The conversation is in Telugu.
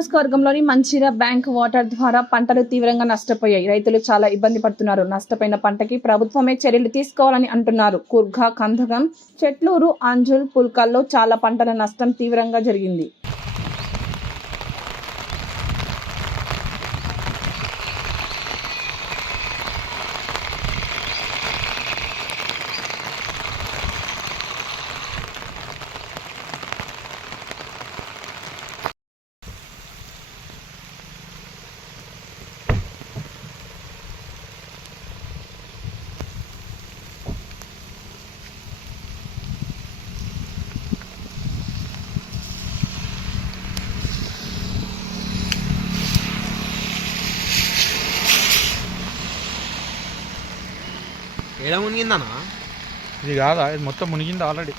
నియోజకవర్గంలోని మంచిర్యాల బ్యాంక్ వాటర్ ద్వారా పంటలు తీవ్రంగా నష్టపోయాయి. రైతులు చాలా ఇబ్బంది పడుతున్నారు. నష్టపోయిన పంటకి ప్రభుత్వమే చర్యలు తీసుకోవాలని అంటున్నారు. కుర్గా, కందగం, చెట్లూరు, అంజుల్, పుల్కల్లో చాలా పంటల నష్టం తీవ్రంగా జరిగింది. ఏడా మునిగిందనా? ఇది కాదా, ఇది మొత్తం మునిగింది ఆల్రెడీ.